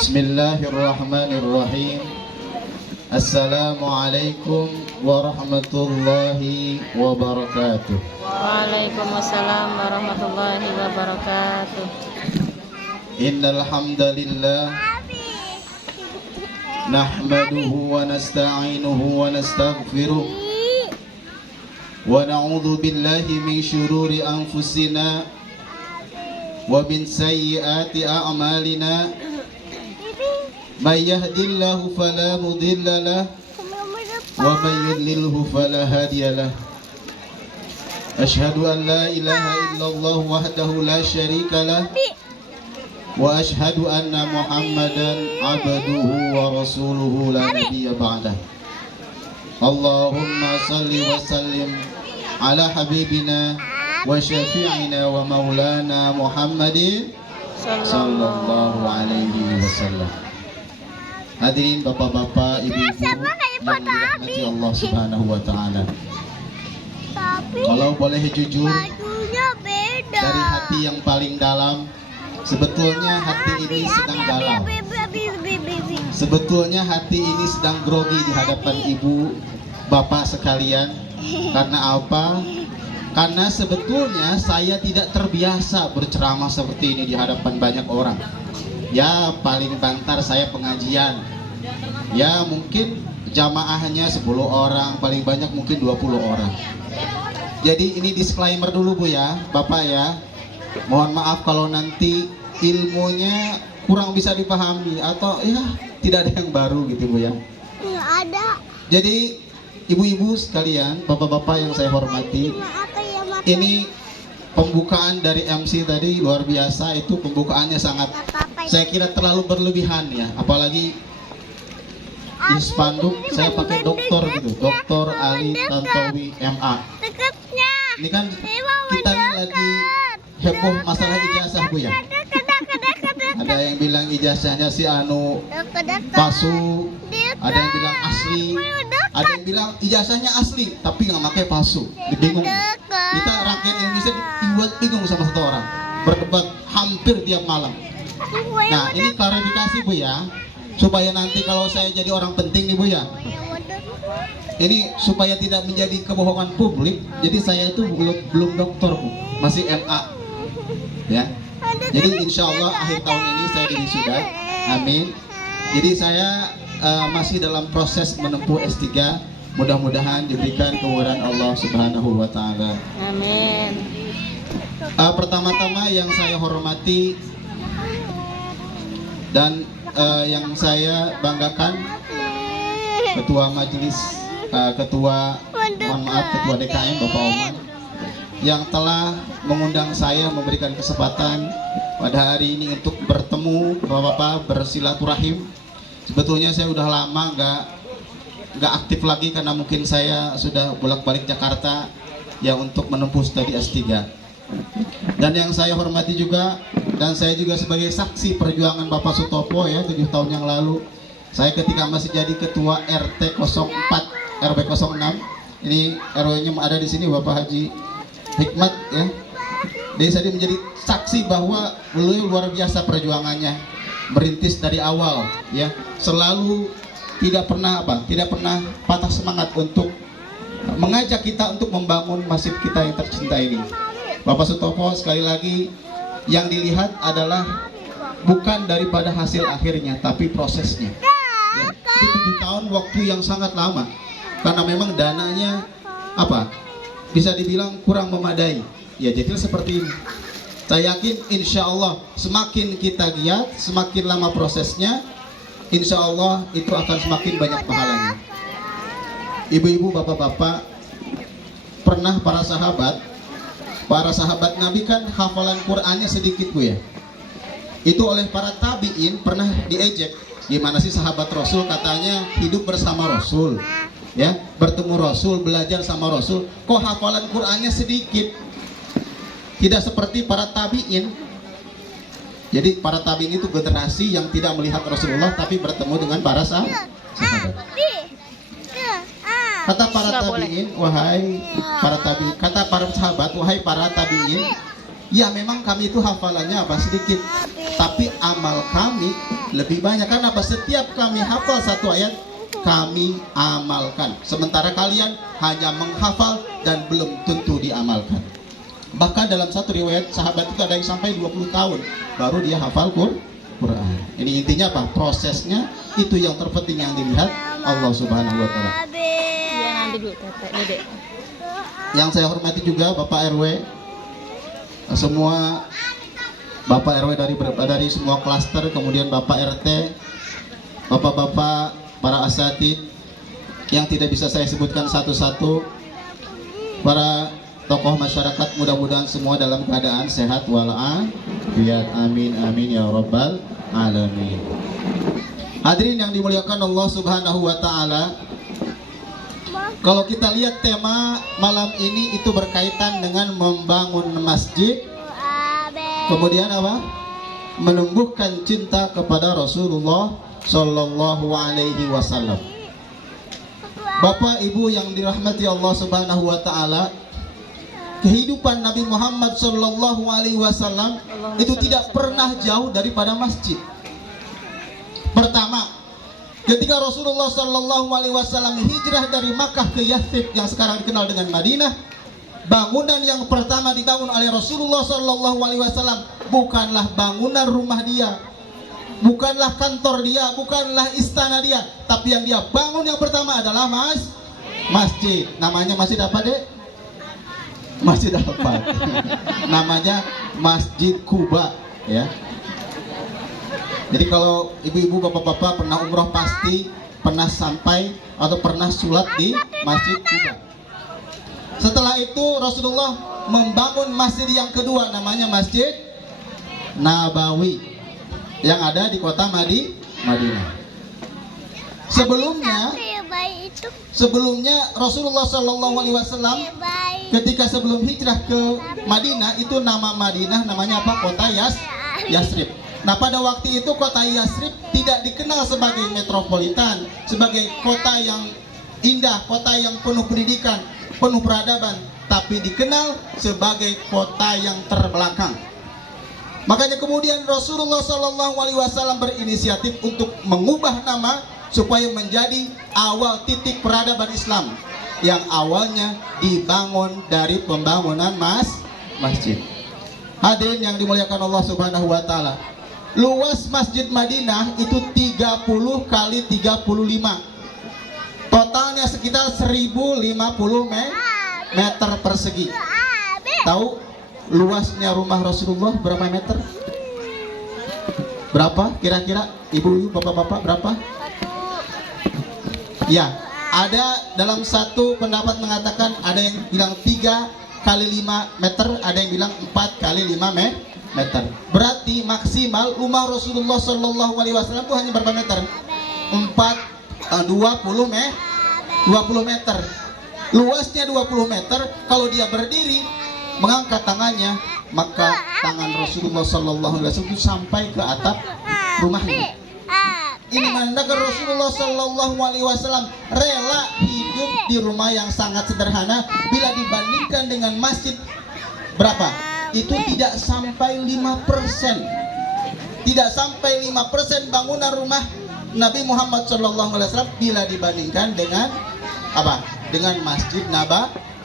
Bismillahirrahmanirrahim. Assalamualaikum warahmatullahi wabarakatuh. Waalaikumsalam warahmatullahi wabarakatuh. Innal hamdalillah nahmaduhu wa nasta'inuhu wa nastaghfiruh wa na'udzu billahi min syururi anfusina wa min sayyiati a'malina. May yahdihillahu fala mudilla lahu wa may yudlilhu fala hadiya lahu. Asyhadu an la ilaha illallah wahdahu la syarika lah wa asyhadu anna Muhammadan abduhu wa rasuluhu la nabiyya ba'dah. Allahumma salli wa sallim ala habibina wa syafi'ina wa maulana Muhammadin sallallahu alaihi wasallam. Hadirin bapak-bapak, ibu-ibu yang dirahmati Allah Subhanahu wa taala. Kalau boleh jujur, dari hati yang paling dalam, sebetulnya hati ini sedang galau. Sebetulnya hati ini sedang grogi di hadapan ibu, bapak sekalian. Karena apa? Karena sebetulnya saya tidak terbiasa berceramah seperti ini di hadapan banyak orang. Ya paling bantar saya pengajian, ya mungkin jamaahnya 10 orang, paling banyak mungkin 20 orang. Jadi ini disclaimer dulu Bu ya, Bapak ya. Mohon maaf kalau nanti ilmunya kurang bisa dipahami atau ya tidak ada yang baru gitu Bu ya. Nggak ada. Jadi ibu-ibu sekalian, bapak-bapak yang saya hormati, ini pembukaan dari MC tadi luar biasa. Itu pembukaannya sangat, saya kira terlalu berlebihan ya. Apalagi di spanduk saya pakai dokter gitu, Dr. Ali Tantowi MA. Ini kan kita ini lagi heboh masalah ijazah Bu ya. Ada yang bilang ijazahnya si Anu palsu, ada yang bilang asli, ada yang bilang ijazahnya asli tapi nggak pakai palsu. Bingung. Kita rakyat Indonesia dibuat bingung sama satu orang, berdebat hampir tiap malam. Nah ini klarifikasi Bu ya, supaya nanti kalau saya jadi orang penting nih Bu ya, ini supaya tidak menjadi kebohongan publik. Jadi saya itu belum dokter Bu, masih MA ya. Jadi insya Allah akhir tahun ini saya wisuda, amin. Jadi saya masih dalam proses menempuh S3. Mudah-mudahan diberikan kemudahan Allah Subhanahu wa taala. Amin. Pertama-tama yang saya hormati dan yang saya banggakan, Ketua Majelis, Ketua DKM Bapak Oman, yang telah mengundang saya, memberikan kesempatan pada hari ini untuk bertemu Bapak-bapak, bersilaturahim. Sebetulnya saya udah lama nggak aktif lagi karena mungkin saya sudah bolak-balik Jakarta ya untuk menempuh studi S3. Dan yang saya hormati juga, dan saya juga sebagai saksi perjuangan Bapak Sutopo ya 7 tahun yang lalu, saya ketika masih jadi ketua RT 04 RW 06, ini RW-nya ada di sini Bapak Haji Hikmat ya. Jadi saya menjadi saksi bahwa beliau luar biasa perjuangannya, merintis dari awal ya, selalu tidak pernah patah semangat untuk mengajak kita untuk membangun masjid kita yang tercinta ini. Bapak Sutopo sekali lagi, yang dilihat adalah bukan daripada hasil akhirnya tapi prosesnya ya. Itu 7 tahun waktu yang sangat lama, karena memang dananya bisa dibilang kurang memadai ya. Jadi seperti ini, saya yakin insya Allah semakin kita giat, semakin lama prosesnya, insya Allah itu akan semakin banyak pahalanya. Ibu-ibu, bapak-bapak, pernah para sahabat Nabi kan hafalan Qur'annya sedikit Bu ya. Itu oleh para tabi'in pernah diejek. Gimana sih sahabat Rasul, katanya hidup bersama Rasul ya, bertemu Rasul, belajar sama Rasul, kok hafalan Qur'annya sedikit. Tidak seperti para tabi'in. Jadi para tabi'in itu generasi yang tidak melihat Rasulullah tapi bertemu dengan para sahabat. Kata para tabi'in, kata para sahabat, wahai para tabi'in, ya memang kami itu hafalannya sedikit, tapi amal kami lebih banyak. Karena apa? Setiap kami hafal satu ayat, kami amalkan. Sementara kalian hanya menghafal dan belum tentu diamalkan. Bahkan dalam satu riwayat sahabat itu ada yang sampai 20 tahun baru dia hafal Quran. Ini intinya apa? Prosesnya itu yang terpenting yang dilihat Allah Subhanahu wa taala. Iya, nanti Bu Tete, Dek. Yang saya hormati juga Bapak RW, semua Bapak RW dari semua klaster, kemudian Bapak RT, Bapak-bapak, para asatid yang tidak bisa saya sebutkan satu-satu, para tokoh masyarakat, mudah-mudahan semua dalam keadaan sehat walafiat. Amin amin ya rabbal alamin. Hadirin yang dimuliakan Allah Subhanahu wa taala, kalau kita lihat tema malam ini itu berkaitan dengan membangun masjid, kemudian apa? Menumbuhkan cinta kepada Rasulullah Sallallahu Alaihi Wasallam. Bapak Ibu yang dirahmati Allah Subhanahu Wa Taala, kehidupan Nabi Muhammad Sallallahu Alaihi Wasallam itu tidak pernah jauh daripada masjid. Pertama, ketika Rasulullah Sallallahu Alaihi Wasallam hijrah dari Makkah ke Yathrib yang sekarang dikenal dengan Madinah, bangunan yang pertama dibangun oleh Rasulullah Sallallahu Alaihi Wasallam bukanlah bangunan rumah dia, bukanlah kantor dia, bukanlah istana dia, tapi yang dia bangun yang pertama adalah masjid. Namanya masjid apa, Dek? Masjid apa? Namanya Masjid Quba, ya. Jadi kalau ibu-ibu, bapak-bapak pernah umroh pasti pernah sampai atau pernah sholat di Masjid Quba. Setelah itu Rasulullah membangun masjid yang kedua, namanya Masjid Nabawi yang ada di kota Madinah. Sebelumnya Rasulullah Shallallahu Alaihi Wasallam ketika sebelum hijrah ke Madinah itu nama Madinah namanya apa? Kota Yasrib. Nah, pada waktu itu kota Yasrib tidak dikenal sebagai metropolitan, sebagai kota yang indah, kota yang penuh pendidikan, penuh peradaban, tapi dikenal sebagai kota yang terbelakang. Makanya kemudian Rasulullah Shallallahu Alaihi Wasallam berinisiatif untuk mengubah nama supaya menjadi awal titik peradaban Islam yang awalnya dibangun dari pembangunan masjid. Hadirin yang dimuliakan Allah Subhanahu wa taala, luas Masjid Madinah itu 30 kali 35. Totalnya sekitar 1050 meter persegi. Tahu luasnya rumah Rasulullah berapa meter? Berapa kira-kira? Ibu-ibu, bapak-bapak, berapa? Ya, ada dalam satu pendapat mengatakan ada yang bilang 3 kali 5 meter, ada yang bilang 4 kali 5 meter. Berarti maksimal rumah Rasulullah Shallallahu Alaihi Wasallam itu hanya berapa meter? 20 meter. Luasnya 20 meter. Kalau dia berdiri mengangkat tangannya, maka tangan Rasulullah Shallallahu Alaihi Wasallam itu sampai ke atap rumahnya. Ini menandakan Rasulullah Shallallahu Alaihi Wasallam rela hidup di rumah yang sangat sederhana bila dibandingkan dengan masjid. Berapa? Itu tidak sampai 5%. Tidak sampai 5% bangunan rumah Nabi Muhammad Shallallahu Alaihi Wasallam bila dibandingkan dengan apa? Dengan Masjid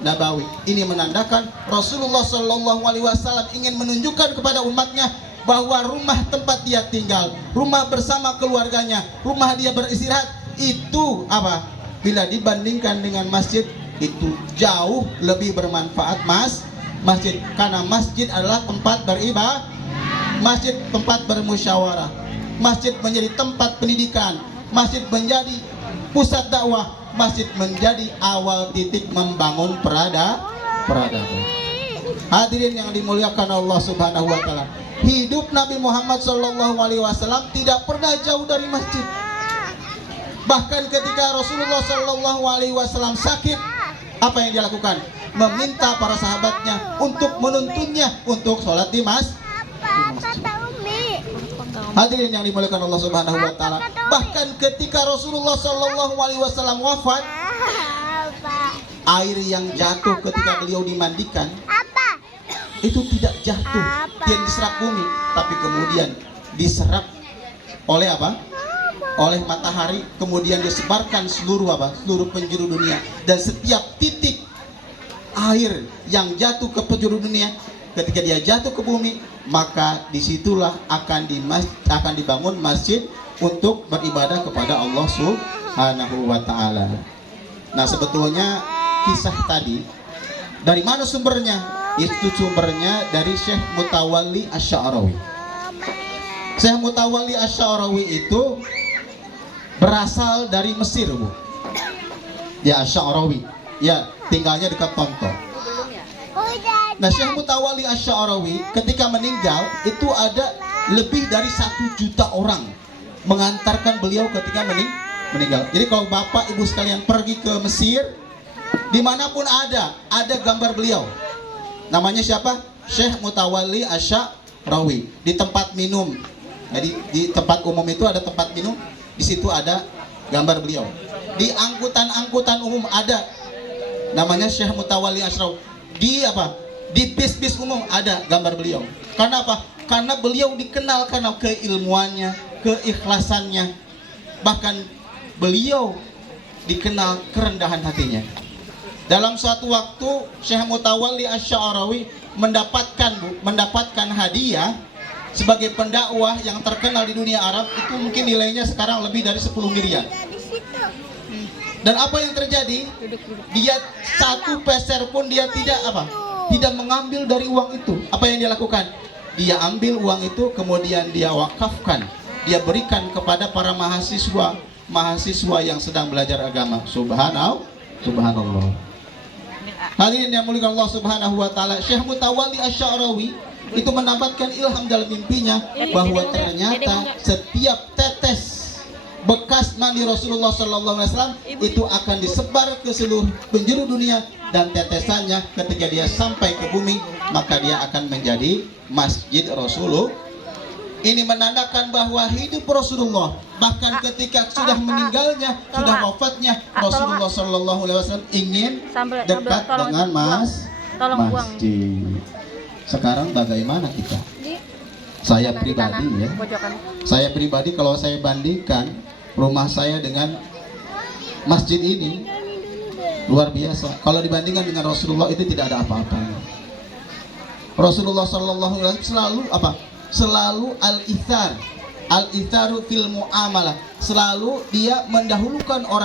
Nabawi. Ini menandakan Rasulullah Shallallahu Alaihi Wasallam ingin menunjukkan kepada umatnya bahwa rumah tempat dia tinggal, rumah bersama keluarganya, rumah dia beristirahat itu apa? Bila dibandingkan dengan masjid itu jauh lebih bermanfaat masjid, karena masjid adalah tempat beribadah, masjid tempat bermusyawarah, masjid menjadi tempat pendidikan, masjid menjadi pusat dakwah, masjid menjadi awal titik membangun peradaban. Hadirin yang dimuliakan Allah Subhanahu wa taala, hidup Nabi Muhammad Shallallahu Alaihi Wasallam tidak pernah jauh dari masjid. Bahkan ketika Rasulullah Shallallahu Alaihi Wasallam sakit, apa yang dia lakukan? Meminta para sahabatnya untuk menuntunnya untuk sholat di masjid. Hadirin yang dimuliakan Allah Subhanahu wa taala, bahkan ketika Rasulullah Shallallahu Alaihi Wasallam wafat, air yang jatuh ketika beliau dimandikan itu tidak jatuh yang diserap bumi, tapi kemudian diserap oleh apa? Oleh matahari, kemudian disebarkan seluruh penjuru dunia, dan setiap titik air yang jatuh ke penjuru dunia, ketika dia jatuh ke bumi, maka disitulah akan dibangun masjid untuk beribadah kepada Allah Subhanahu wa Ta'ala. Nah, sebetulnya kisah tadi dari mana sumbernya? Itu sumbernya dari Syekh Mutawalli Asy-Sya'rawi. Syekh Mutawalli Asy-Sya'rawi itu berasal dari Mesir, Bu. Ya, Asy-Sya'rawi. Ya, tinggalnya dekat Tonto. Nah, Syekh Mutawalli Asy-Sya'rawi ketika meninggal itu ada lebih dari 1 juta orang mengantarkan beliau ketika meninggal. Jadi kalau Bapak Ibu sekalian pergi ke Mesir, dimanapun ada gambar beliau. Namanya siapa? Syekh Mutawalli Asy-Sya'rawi. Di tempat minum, jadi di tempat umum itu ada tempat minum, di situ ada gambar beliau. Di angkutan umum ada, namanya Syekh Mutawalli Asy-Sya'rawi. Di bis-bis umum ada gambar beliau. Karena apa? Karena beliau dikenal karena keilmuannya, keikhlasannya, bahkan beliau dikenal kerendahan hatinya. Dalam suatu waktu Syekh Mutawalli Asy-Sya'rawi mendapatkan hadiah sebagai pendakwah yang terkenal di dunia Arab, itu mungkin nilainya sekarang lebih dari 10 miliar. Dan apa yang terjadi? Dia 1 peser pun dia tidak mengambil dari uang itu. Apa yang dia lakukan? Dia ambil uang itu, kemudian dia wakafkan, dia berikan kepada para mahasiswa yang sedang belajar agama. Subhanallah. Hadirin yang mulia Allah Subhanahu wa Ta'ala, Syekh Mutawalli Asy-Sya'rawi itu mendapatkan ilham dalam mimpinya bahwa ternyata setiap tetes bekas mandi Rasulullah SAW itu akan disebar ke seluruh penjuru dunia, dan tetesannya ketika dia sampai ke bumi maka dia akan menjadi masjid Rasulullah. Ini menandakan bahwa hidup Rasulullah, bahkan ketika sudah meninggalnya, sudah wafatnya, Rasulullah SAW ingin dekat dengan masjid. Sekarang bagaimana kita? Saya pribadi kalau saya bandingkan rumah saya dengan masjid ini, luar biasa. Kalau dibandingkan dengan Rasulullah itu tidak ada apa-apanya. Rasulullah SAW selalu al-itharu fil muamalah, selalu dia mendahulukan orang